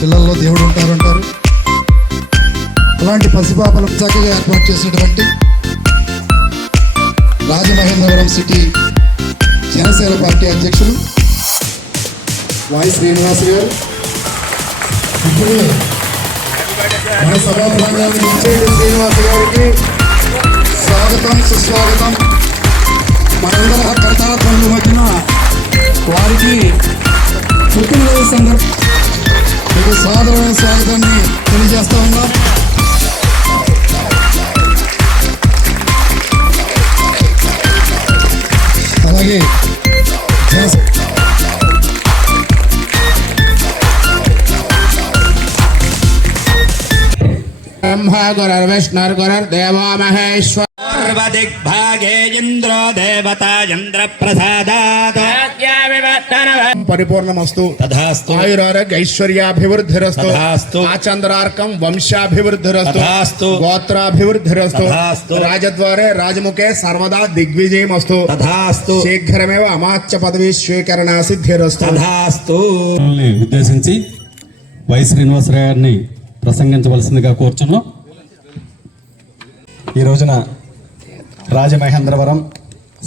పిల్లల్లో దేవుడు ఉంటారంటారు అలాంటి పసిపాపలు చక్కగా ఏర్పాటు చేసినటువంటి రాజమహేంద్రవరం సిటీ జనసేన పార్టీ అధ్యక్షులు వాయి శ్రీనివాస్ గారు. ఇప్పుడు మన సభా ప్రాంగణానికి శ్రీనివాస్ గారికి స్వాగతం సుస్వాగతం. మనందరం కర్తాత్వంలో వచ్చిన వారికి పుట్టినరోజు సందర్భం మీకు సాధారణ స్వాగతాన్ని తెలియజేస్తా ఉన్నాం. ब्रह्मा गुरुर्विष्णुर्गुरुर्देवो महेश्वर सर्वदिग्भागे इन्द्रो देवता इन्द्रप्रसादात् పరిపూర్ణమస్తు तथास्तु ఆయురారోగ్య ఐశ్వర్యాభివృద్ధిరస్తు తథాస్తు. ఆచంద్రార్కం వంశాభివృద్ధిరస్తు తథాస్తు. గోత్రాభివృద్ధిరస్తు తథాస్తు. రాజద్వారే రాజముఖే సర్వదా దిగ్విజయమస్తు तथास्तु శీఘ్రమేవ అమాత్య పదవి స్వీకరణ సిద్ధిరస్తు तथास्तु ని ఉద్దేశించి వై శ్రీనివాసరావు గారిని ప్రసంగించవలసిందిగా కోరుచున్నాం ఈ రోజున రాజమహేంద్రవరం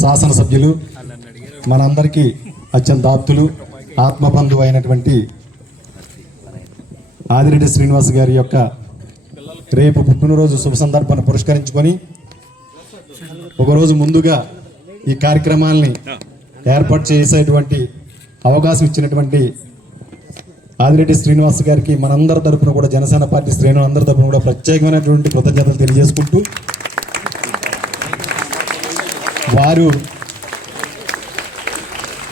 శాసనసభ్యులు మనందరికీ అత్యంత ఆప్తులు ఆత్మబంధువు అయినటువంటి ఆదిరెడ్డి శ్రీనివాస్ గారి యొక్క రేపు పుట్టినరోజు శుభ సందర్భాన్ని పురస్కరించుకొని ఒకరోజు ముందుగా ఈ కార్యక్రమాల్ని ఏర్పాటు చేసేటువంటి అవకాశం ఇచ్చినటువంటి ఆదిరెడ్డి శ్రీనివాస్ గారికి మనందరి తరపున కూడా జనసేన పార్టీ శ్రేణులు అందరి తరపున కూడా ప్రత్యేకమైనటువంటి కృతజ్ఞతలు తెలియజేసుకుంటూ వారు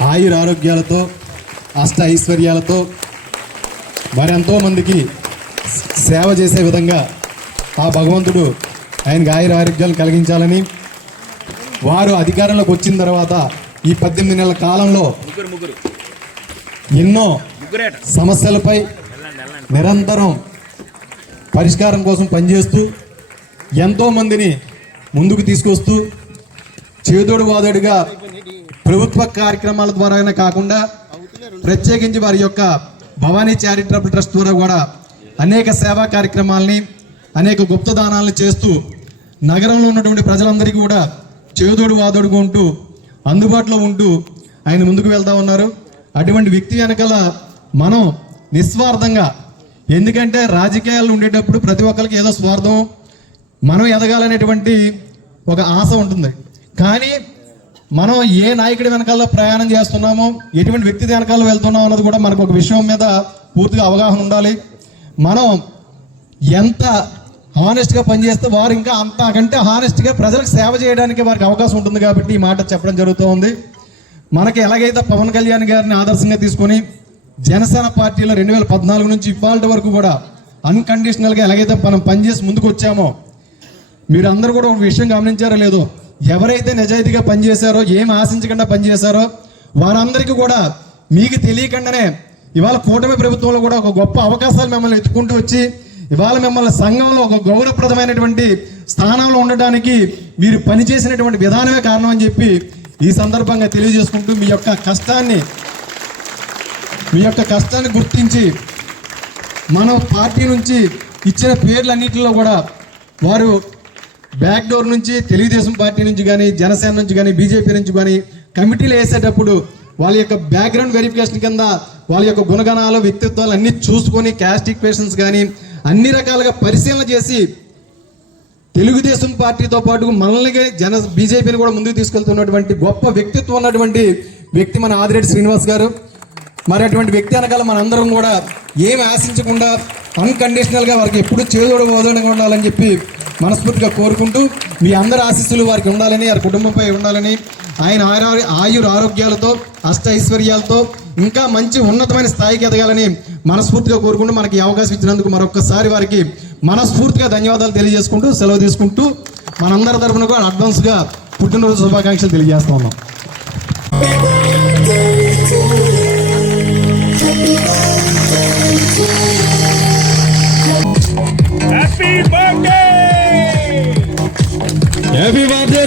ఆయుర ఆరోగ్యాలతో అష్ట ఐశ్వర్యాలతో మరి ఎంతో మందికి సేవ చేసే విధంగా ఆ భగవంతుడు ఆయనకి ఆయుర ఆరోగ్యాలు కలిగించాలని వారు అధికారంలోకి వచ్చిన తర్వాత ఈ పద్దెనిమిది నెలల కాలంలో ఎన్నో సమస్యలపై నిరంతరం పరిష్కారం కోసం పనిచేస్తూ ఎంతో మందిని ముందుకు తీసుకొస్తూ చేదోడు వాదోడుగా ప్రభుత్వ కార్యక్రమాల ద్వారానే కాకుండా ప్రత్యేకించి వారి యొక్క భవానీ చారిటబుల్ ట్రస్ట్ ద్వారా కూడా అనేక సేవా కార్యక్రమాల్ని అనేక గుప్త దానాలను చేస్తూ నగరంలో ఉన్నటువంటి ప్రజలందరికీ కూడా చేదోడు వాదోడుగా ఉంటూ అందుబాటులో ఉంటూ ఆయన ముందుకు వెళ్తా ఉన్నారు. అటువంటి వ్యక్తి వెనకాల మనం నిస్వార్థంగా ఎందుకంటే రాజకీయాలు ఉండేటప్పుడు ప్రతి ఒక్కరికి ఏదో స్వార్థం మనం ఎదగాలనేటువంటి ఒక ఆశ ఉంటుంది. కానీ మనం ఏ నాయకుడి వెనకాల ప్రయాణం చేస్తున్నామో ఎటువంటి వ్యక్తి వెనకాల వెళ్తున్నాం అన్నది కూడా మనకు ఒక విషయం మీద పూర్తిగా అవగాహన ఉండాలి. మనం ఎంత హానెస్ట్గా పనిచేస్తే వారు ఇంకా అంతకంటే హానెస్ట్గా ప్రజలకు సేవ చేయడానికి వారికి అవకాశం ఉంటుంది కాబట్టి ఈ మాట చెప్పడం జరుగుతూ ఉంది. మనకి ఎలాగైతే పవన్ కళ్యాణ్ గారిని ఆదర్శంగా తీసుకొని జనసేన పార్టీలో రెండు వేల పద్నాలుగు నుంచి ఇవాళ వరకు కూడా అన్కండిషనల్గా ఎలాగైతే మనం పనిచేసి ముందుకు వచ్చామో మీరు అందరూ కూడా ఒక విషయం గమనించారో లేదో ఎవరైతే నిజాయితీగా పనిచేశారో ఏం ఆశించకుండా పనిచేశారో వారందరికీ కూడా మీకు తెలియకుండానే ఇవాళ కూటమి ప్రభుత్వంలో కూడా ఒక గొప్ప అవకాశాలు మిమ్మల్ని ఎత్తుకుంటూ వచ్చి ఇవాళ మిమ్మల్ని సంఘంలో ఒక గౌరవప్రదమైనటువంటి స్థానంలో ఉండడానికి మీరు పనిచేసినటువంటి విధానమే కారణం అని చెప్పి ఈ సందర్భంగా తెలియజేసుకుంటూ మీ యొక్క కష్టాన్ని మీ యొక్క కష్టాన్ని గుర్తించి మన పార్టీ నుంచి ఇచ్చిన పేర్లన్నింటిలో కూడా వారు బ్యాక్ డోర్ నుంచి తెలుగుదేశం పార్టీ నుంచి కానీ జనసేన నుంచి కానీ బీజేపీ నుంచి కానీ కమిటీలు వేసేటప్పుడు వాళ్ళ యొక్క బ్యాక్గ్రౌండ్ వెరిఫికేషన్ కింద వాళ్ళ యొక్క గుణగణాలు వ్యక్తిత్వాలు అన్ని చూసుకొని క్యాస్ట్ ఈక్వేషన్స్ కానీ అన్ని రకాలుగా పరిశీలన చేసి తెలుగుదేశం పార్టీతో పాటు మనల్ని జన బీజేపీని కూడా ముందుకు తీసుకెళ్తున్నటువంటి గొప్ప వ్యక్తిత్వం ఉన్నటువంటి వ్యక్తి మన ఆదిరెడ్డి శ్రీనివాస్ గారు. మరి అటువంటి వ్యక్తి వెనకాల మనందరం కూడా ఏమి ఆశించకుండా అన్కండిషనల్గా వారికి ఎప్పుడు చేదోడు మోదోడుగా ఉండాలని చెప్పి మనస్ఫూర్తిగా కోరుకుంటూ మీ అందరి ఆశీస్సులు వారికి ఉండాలని వారి కుటుంబంపై ఉండాలని ఆయన ఆయుర ఆయుర ఆరోగ్యాలతో అష్ట ఐశ్వర్యాలతో ఇంకా మంచి ఉన్నతమైన స్థాయికి ఎదగాలని మనస్ఫూర్తిగా కోరుకుంటూ మనకి అవకాశం ఇచ్చినందుకు మరొకసారి వారికి మనస్ఫూర్తిగా ధన్యవాదాలు తెలియజేసుకుంటూ సెలవు తీసుకుంటూ మనందరి తరఫున కూడా అడ్వాన్స్గా పుట్టినరోజు శుభాకాంక్షలు తెలియజేస్తా ఉన్నాం.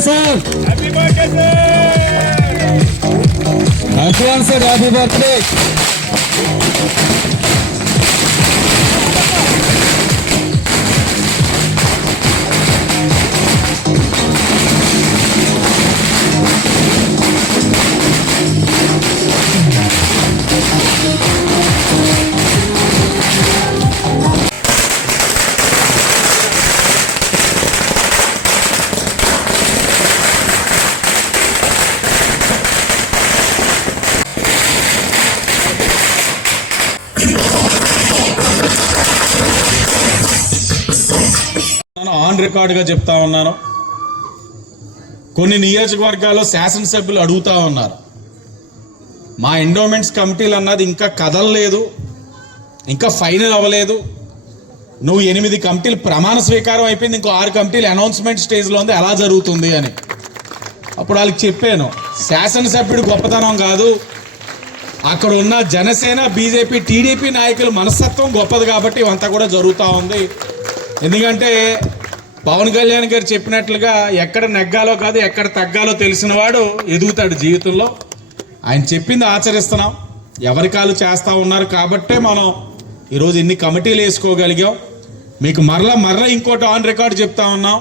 sir happy birthday sir advance happy birthday On రికార్డుగా చెప్తా ఉన్నాను. కొన్ని నియోజకవర్గాల్లో శాసనసభ్యులు అడుగుతా ఉన్నారు. మా ఎండోమెంట్స్ కమిటీలు అన్నది ఇంకా కదలలేదు ఇంకా ఫైనల్ అవ్వలేదు. నువ్వు ఎనిమిది కమిటీలు ప్రమాణ స్వీకారం అయిపోయింది ఇంకో ఆరు కమిటీలు అనౌన్స్మెంట్ స్టేజ్లో ఉంది ఎలా జరుగుతుంది అని. అప్పుడు వాళ్ళకి చెప్పాను శాసనసభ్యుడు గొప్పతనం కాదు అక్కడ ఉన్న జనసేన బీజేపీ టీడీపీ నాయకుల మనస్తత్వం గొప్పది కాబట్టి ఇవంతా కూడా జరుగుతూ ఉంది. ఎందుకంటే పవన్ కళ్యాణ్ గారు చెప్పినట్లుగా ఎక్కడ నెగ్గాలో కాదు ఎక్కడ తగ్గాలో తెలిసిన వాడు ఎదుగుతాడు జీవితంలో. ఆయన చెప్పింది ఆచరిస్తున్నాం. ఎవరి కాలు చేస్తూ ఉన్నారు కాబట్టే మనం ఈరోజు ఇన్ని కమిటీలు వేసుకోగలిగాం. మీకు మరలా మరలా ఇంకోటి ఆన్ రికార్డ్ చెప్తా ఉన్నాం.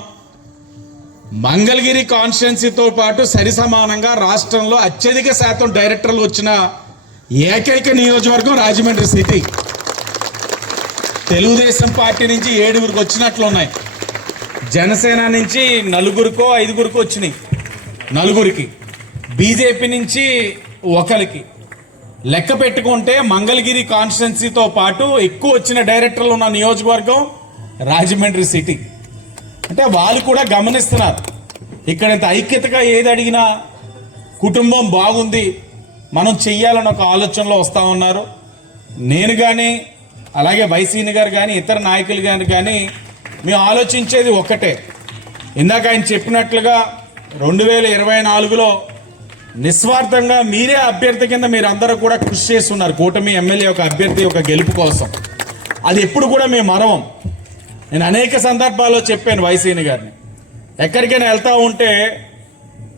మంగళగిరి కాన్స్టిట్యున్సీతో పాటు సరి సమానంగా రాష్ట్రంలో అత్యధిక శాతం డైరెక్టర్లు వచ్చిన ఏకైక నియోజకవర్గం రాజమండ్రి సిటీ. తెలుగుదేశం పార్టీ నుంచి ఏడుగురికి వచ్చినట్లు ఉన్నాయి జనసేన నుంచి నలుగురికో ఐదుగురికో వచ్చినాయి. నలుగురికి. బీజేపీ నుంచి ఒకరికి. లెక్క పెట్టుకుంటే మంగళగిరి కాన్స్టిట్యున్సీతో పాటు ఎక్కువ వచ్చిన డైరెక్టర్లు ఉన్న నియోజకవర్గం రాజమండ్రి సిటీ. అంటే వాళ్ళు కూడా గమనిస్తున్నారు. ఇక్కడ ఇంత ఐక్యతగా ఏది అడిగినా కుటుంబం బాగుంది మనం చెయ్యాలని ఒక ఆలోచనలో వస్తూ ఉన్నారు. నేను కానీ అలాగే వైసీని గారు కానీ ఇతర నాయకులు గారు కానీ మేము ఆలోచించేది ఒక్కటే. ఇందాక ఆయన చెప్పినట్లుగా రెండు వేల ఇరవై నాలుగులో నిస్వార్థంగా మీరే అభ్యర్థి కింద మీరు అందరూ కూడా కృషి చేస్తున్నారు. కూటమి ఎమ్మెల్యే ఒక అభ్యర్థి ఒక గెలుపు కోసం. అది ఎప్పుడు కూడా మేము మరవం. నేను అనేక సందర్భాల్లో చెప్పాను వైసీని గారిని. ఎక్కడికైనా వెళ్తా ఉంటే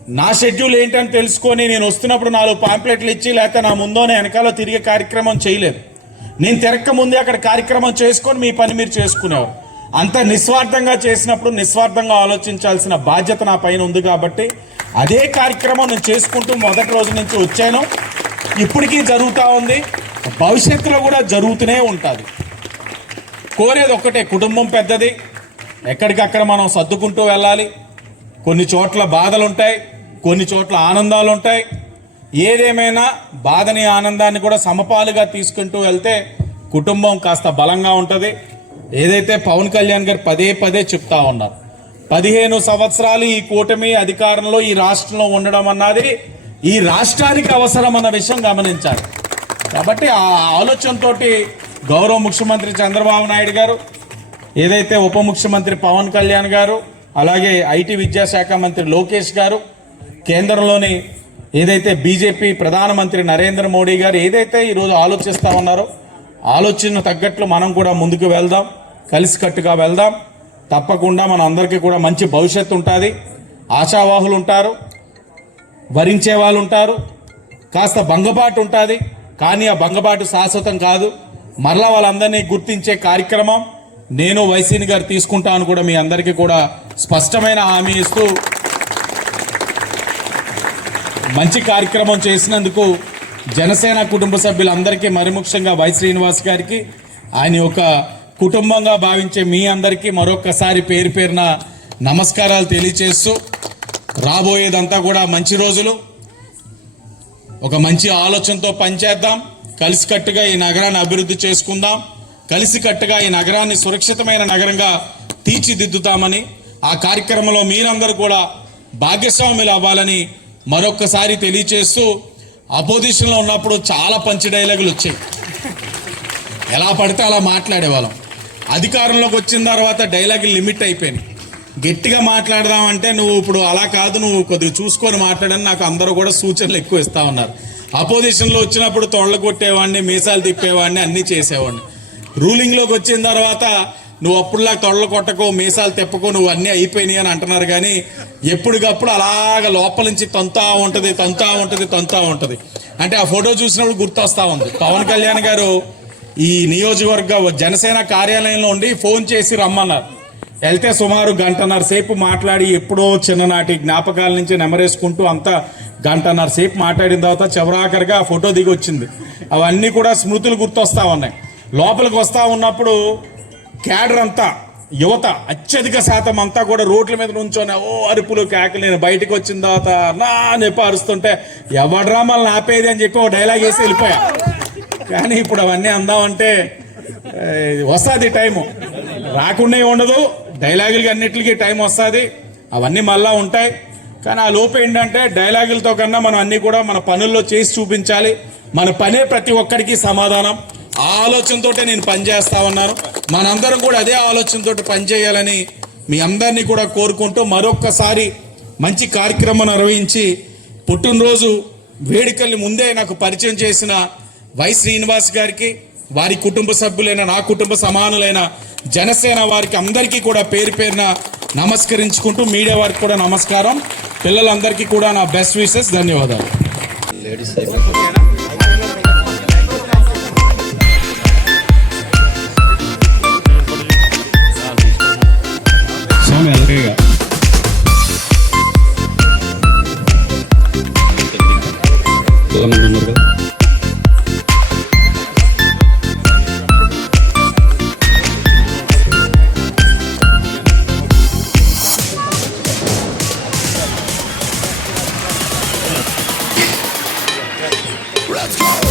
నా షెడ్యూల్ ఏంటని తెలుసుకొని నేను వస్తున్నప్పుడు నాలుగు పాంప్లెట్లు ఇచ్చి లేకపోతే నా ముందోనే వెనకాల తిరిగే కార్యక్రమం చేయలేదు. నేను తిరక్క ముందే అక్కడ కార్యక్రమం చేసుకొని మీ పని మీరు చేసుకునేవారు. అంత నిస్వార్థంగా చేసినప్పుడు నిస్వార్థంగా ఆలోచించాల్సిన బాధ్యత నా పైన ఉంది కాబట్టి అదే కార్యక్రమం నేను చేసుకుంటూ మొదటి రోజు నుంచి వచ్చాను. ఇప్పటికీ జరుగుతూ ఉంది. భవిష్యత్తులో కూడా జరుగుతూనే ఉంటుంది. కోరేది ఒక్కటే కుటుంబం పెద్దది. ఎక్కడికక్కడ మనం సర్దుకుంటూ వెళ్ళాలి. కొన్ని చోట్ల బాధలు ఉంటాయి కొన్ని చోట్ల ఆనందాలు ఉంటాయి ఏదేమైనా బాధని ఆనందాన్ని కూడా సమపాలుగా తీసుకుంటూ వెళ్తే కుటుంబం కాస్త బలంగా ఉంటుంది. ఏదైతే పవన్ కళ్యాణ్ గారు పదే పదే చెప్తా ఉన్నారు పదిహేను సంవత్సరాలు ఈ కూటమి అధికారంలో ఈ రాష్ట్రంలో ఉండడం అన్నది ఈ రాష్ట్రానికి అవసరం అన్న విషయం గమనించాలి. కాబట్టి ఆ ఆలోచనతోటి గౌరవ ముఖ్యమంత్రి చంద్రబాబు నాయుడు గారు ఏదైతే ఉప ముఖ్యమంత్రి పవన్ కళ్యాణ్ గారు అలాగే ఐటీ విద్యాశాఖ మంత్రి లోకేష్ గారు కేంద్రంలోని ఏదైతే బీజేపీ ప్రధానమంత్రి నరేంద్ర మోడీ గారు ఏదైతే ఈరోజు ఆలోచిస్తా ఉన్నారో ఆలోచన తగ్గట్లు మనం కూడా ముందుకు వెళ్దాం కలిసికట్టుగా వెళ్దాం. తప్పకుండా మన అందరికీ కూడా మంచి భవిష్యత్తు ఉంటుంది. ఆశావాహులు ఉంటారు వరించే వాళ్ళు ఉంటారు. కాస్త భంగపాటు ఉంటుంది. కానీ ఆ భంగపాటు శాశ్వతం కాదు. మరలా వాళ్ళందరినీ గుర్తించే కార్యక్రమం నేను వైసీని గారు తీసుకుంటాను కూడా మీ అందరికీ కూడా స్పష్టమైన హామీ ఇస్తూ మంచి కార్యక్రమం చేసినందుకు జనసేన కుటుంబ సభ్యులందరికీ మరి ముఖ్యంగా వై శ్రీనివాస్ గారికి ఆయన ఒక కుటుంబంగా భావించే మీ అందరికీ మరొక్కసారి పేరు పేరున నమస్కారాలు తెలియచేస్తూ రాబోయేదంతా కూడా మంచి రోజులు. ఒక మంచి ఆలోచనతో పనిచేద్దాం. కలిసికట్టుగా ఈ నగరాన్ని అభివృద్ధి చేసుకుందాం. కలిసికట్టుగా ఈ నగరాన్ని సురక్షితమైన నగరంగా తీర్చిదిద్దుతామని ఆ కార్యక్రమంలో మీరందరూ కూడా భాగస్వాములు అవ్వాలని మరొక్కసారి తెలియచేస్తూ అపోజిషన్లో ఉన్నప్పుడు చాలా పంచి డైలాగులు వచ్చాయి ఎలా పడితే అలా మాట్లాడేవాళ్ళం. అధికారంలోకి వచ్చిన తర్వాత డైలాగులు లిమిట్ అయిపోయినాయి. గట్టిగా మాట్లాడదామంటే నువ్వు ఇప్పుడు అలా కాదు నువ్వు కొద్దిగా చూసుకొని మాట్లాడని నాకు అందరూ కూడా సూచనలు ఎక్కువ ఇస్తా ఉన్నారు. అపోజిషన్లో వచ్చినప్పుడు తొళ్ళ కొట్టేవాడిని మీసాలు తిప్పేవాడిని అన్నీ చేసేవాడిని. రూలింగ్లోకి వచ్చిన తర్వాత నువ్వు అప్పుడులా తొడలు కొట్టకో మీసాలు తెప్పకో నువ్వు అన్నీ అయిపోయినాయి అని అంటున్నారు కానీ ఎప్పటికప్పుడు అలాగ లోపల నుంచి తంతా ఉంటుంది తంతా ఉంటుంది తంతా ఉంటుంది. అంటే ఆ ఫోటో చూసినప్పుడు గుర్తొస్తా ఉంది. పవన్ కళ్యాణ్ గారు ఈ నియోజకవర్గ జనసేన కార్యాలయంలో ఉండి ఫోన్ చేసి రమ్మన్నారు. వెళ్తే సుమారు గంటన్నర సేపు మాట్లాడి ఎప్పుడో చిన్ననాటి జ్ఞాపకాల నుంచి నెమరేసుకుంటూ అంతా గంటన్నర సేపు మాట్లాడిన తర్వాత చివరాఖరిగా ఆ ఫోటో దిగి వచ్చింది. అవన్నీ కూడా స్మృతులు గుర్తొస్తా ఉన్నాయి. లోపలికి వస్తూ ఉన్నప్పుడు క్యాడర్ అంతా యువత అత్యధిక శాతం అంతా కూడా రోడ్ల మీద నుంచొని ఓ అరుపులు కేకలు నేను బయటకు వచ్చిన తర్వాత నా నెప్ప అరుస్తుంటే ఎవడ్రా మళ్ళీ ఆపేది అని చెప్పి ఓ డైలాగ్ వేసి వెళ్ళిపోయా. కానీ ఇప్పుడు అవన్నీ అందామంటే వస్తుంది టైము. రాకుండా ఉండదు డైలాగులకి అన్నిటికీ టైం వస్తుంది. అవన్నీ మళ్ళా ఉంటాయి. కానీ ఆ లోపు ఏంటంటే డైలాగులతో కన్నా మనం అన్ని కూడా మన పనుల్లో చేసి చూపించాలి. మన పనే ప్రతి ఒక్కరికి సమాధానం. ఆలోచనతోటే నేను పనిచేస్తా ఉన్నాను. మనందరం కూడా అదే ఆలోచనతోటి పనిచేయాలని మీ అందరినీ కూడా కోరుకుంటూ మరొక్కసారి మంచి కార్యక్రమం నిర్వహించి పుట్టినరోజు వేడుకల్ని ముందే నాకు పరిచయం చేసిన వై శ్రీనివాస్ గారికి వారి కుటుంబ సభ్యులైన నా కుటుంబ సమానులైన జనసేన వారికి అందరికీ కూడా పేరు పేరున నమస్కరించుకుంటూ మీడియా వారికి కూడా నమస్కారం. పిల్లలందరికీ కూడా నా బెస్ట్ విషెస్. ధన్యవాదాలు. లేడీస్ మీ అందరూ